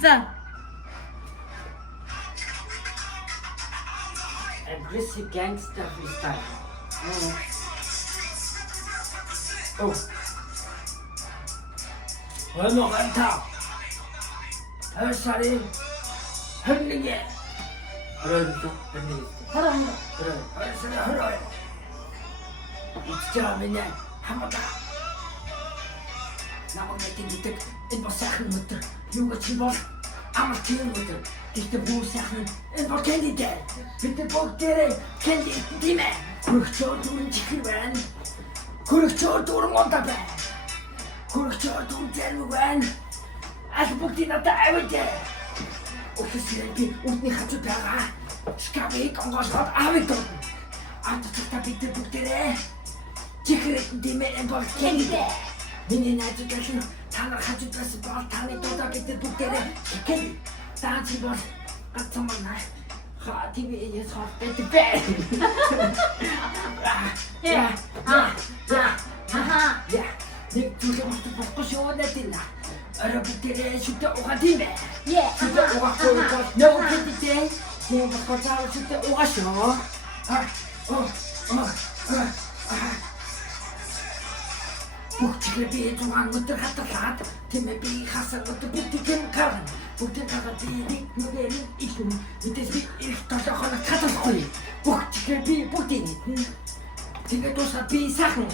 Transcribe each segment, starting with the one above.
За. Aggressive gangster freestyle. Oh. Ono ganta. Hasari. Hörninge. Hörninge. Хараа. Hasari hörö. Иччааминэ хамага. Намайг мэддэг энэ бас сайхан өдөр. Юу гэж бол амар тийм өдөр. Гэхдээ бүү сайхан энэ бол кандидат. Бид бүгдээрээ кандидат димэ. Хөрөгчөө дүрэн чихэр байна. Хөрөгчөө дүрэн онда байна. Хөрөгчөө дүрэн зэрэг байна. Аль бүгдийн надад авъя. Офисээр би үдний хажууд байгаа. Скавыг онгоолгоод авъя. Ататаа бид бүгдээрээ чихэр димэ энэ бол кандидат. Миний найзууд нь танаар хажууд байсан бол таны дуудаа бид бүгдээрээ чихэн таачи бол гацмана ха тийм яс хот бэ. Я. Нэг зүйл мөрөд бохгүй шоо надина. Араа бүгдээрээ шүтэ угаа тийм бэ. Шүтэ угаа хөөе. Нөө гэдэгтэй. Тийм бохгүй цаа шүтэ угаа шоо. Бүгдээ би зугаан өдөр хатгалаад тэмээ би хасаа өдөр бүгдийн гарна. Бүгдийн гараад би нэг нүгээр илэн. Мэдээс би их толгойн хатгалахгүй. Бүгдээ би бүгдийн. Тэгээд дуусаад би сайхан.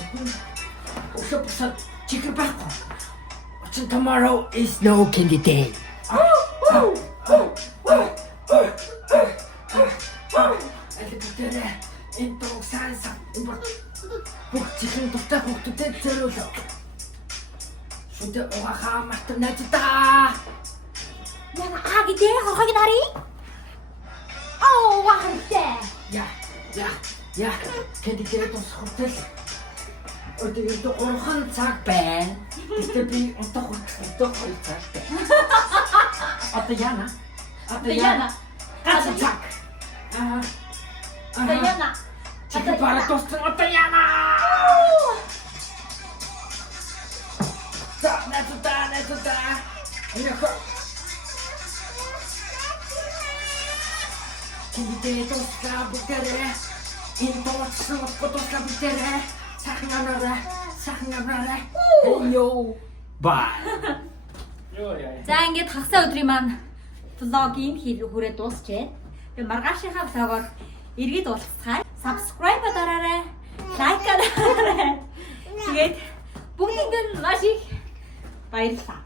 Өсөпсөд чихэр байхгүй. Очин tomorrow is no candidate. Энэ тог санса бүгдийн дутаа бүгдтэй зөрөөлөө. Шүдэ угаахаа мартан найздаа. Яна агидээ хорхог нари. Вахтэй. Я. Кэдикээ тус хотел. Өдөр дөрвөн цаг байна. Гэтэ би унтах цаг байна. Атаяна. Гацаа цаг. Атаяна. Чигээр бараг туссан Атаяна. За, найздаа. Яха. Кэдикээ тусгаа бүгдээ. Энэ тооцсон фотоска бүгдээ. Сайхан амраарай. Йоо. Ба. За ингээд хагасаа өдрийн маань влогийн хүрээ дуусчээ. Тэгээ маргаашийнхаа влогоор эргээд уулзцгаая. Subscribe дараарай. Лайк дараарай. Тэгээд бүгдийг нь маш их баярлалаа.